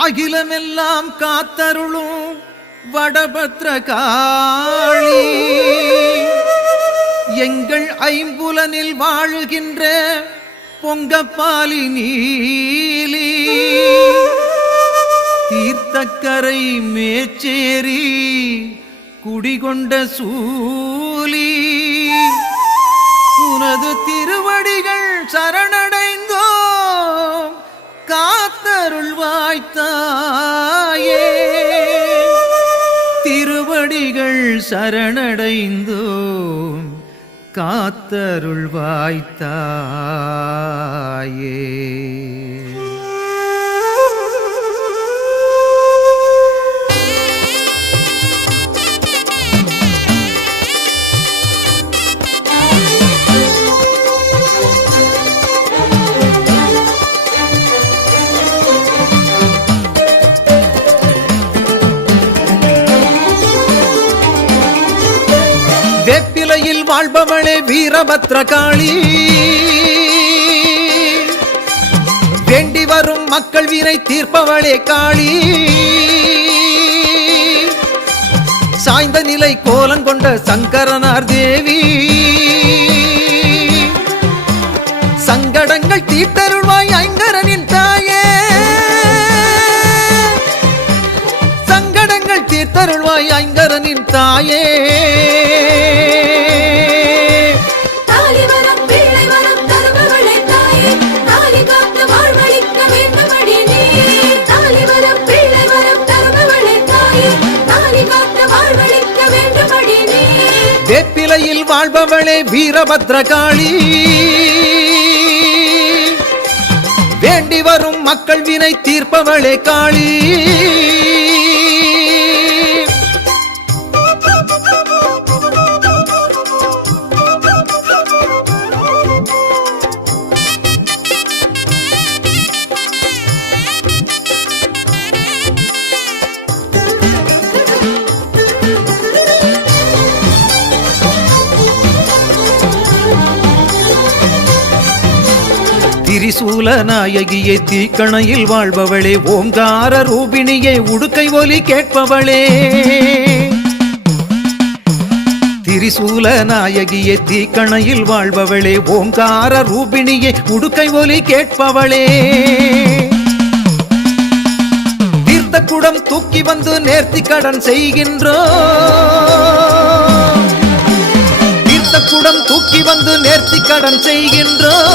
அகிலமெல்லாம் காத்தருளும் வடபத்ர காளி எங்கள் ஐம்புலனில் வாழுகின்ற பொங்கப்பாலி நீலி. தீர்த்தக்கரை மேச்சேரி குடிகொண்ட சூ தாயே திருவடிகள் சரணடைந்தோம் காத்தருள்வாய் வாழ்பவளே வீரபத்ர காளி வேண்டி வரும் மக்கள் வீரை தீர்ப்பவளே காளி. சாய்ந்த நிலை கோலங்கொண்ட சங்கரனார் தேவி. சங்கடங்கள் தீர்த்தருள்வாய் ஐங்கரனின் தாயே. சங்கடங்கள் தீர்த்தருள்வாய் ஐங்கரனின் தாயே. வேப்பிலையில் வாழ்பவளே வீரபத்ர காளி வேண்டி வரும் மக்கள் வினை தீர்ப்பவளே காளி. சூலநாயகியை நாயகியை தீக்கணையில் வாழ்பவளே ஓங்கார ரூபிணியை உடுக்கை ஒலி கேட்பவளே. திரிசூல நாயகியை தீக்கணையில் வாழ்பவளே ஓங்கார ரூபிணியை உடுக்கை ஒலி கேட்பவளே. தீர்த்த குடம் தூக்கி வந்து நேர்த்தி கடன் செய்கின்றோ குடம் தூக்கி வந்து நேர்த்தி கடன் செய்கின்றோம்.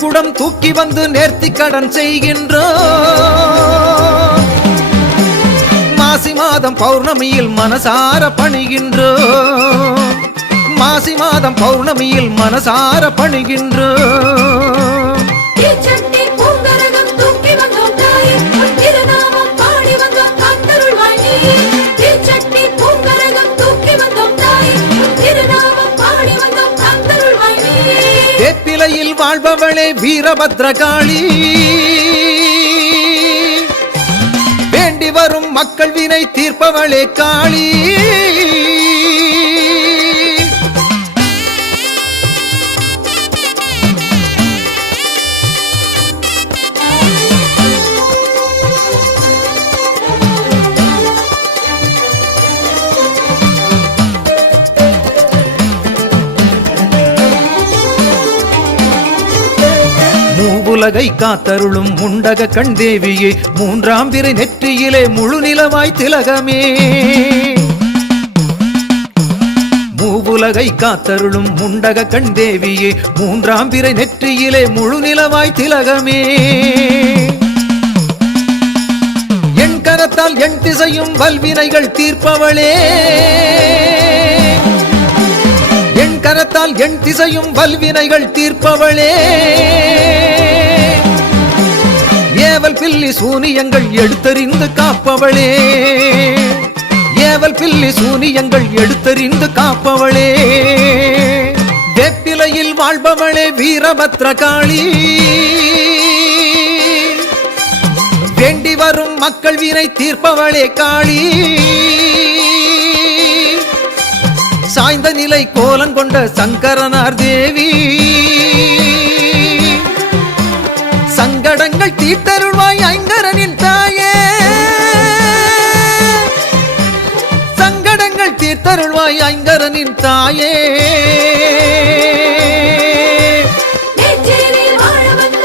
குடம் தூக்கி வந்து நேர்த்தி கடன் செய்கின்றோம். மாசி மாதம் பௌர்ணமியில் மனசார பணிகின்றோம். மாசி மாதம் பௌர்ணமியில் மனசார பணிகின்றோம். வேப்பிலையில் வாழ்பவளே வீரபத்ர வேண்டி வரும் மக்கள் வினை தீர்ப்பவளே காளி. உலகை காத்தருளும் முண்டக கண் தேவியே மூன்றாம் பிறை நெற்றியிலே முழு நிலவாய் திலகமே. மூவுலகை காத்தருளும் முண்டக கண் தேவியே மூன்றாம் பிறை நெற்றியிலே முழு நிலவாய் திலகமே. என் கரத்தால் என் திசையும் வல்வினைகள் தீர்ப்பவளே. என் கரத்தால் என் திசையும் வல்வினைகள் தீர்ப்பவளே. பில்லி சூனியங்கள் எடுத்தறிந்து காப்பவளே. ஏவல் பில்லி சூனியங்கள் எடுத்தறிந்து காப்பவளே. வெப்பிலையில் வாழ்பவளே வீரபத்ர காளி வேண்டி வரும் மக்கள் வீரை தீர்ப்பவளே காளி. சாய்ந்த நிலை கோலங்கொண்ட சங்கரனார் தேவி. சங்கடங்கள் தீர்த்தருள்வாய் ஐங்கரனின் தாயே. சங்கடங்கள் தீர்த்தருள்வாய் ஐங்கரனின் தாயே. மேச்சேரியில் வாழ வந்த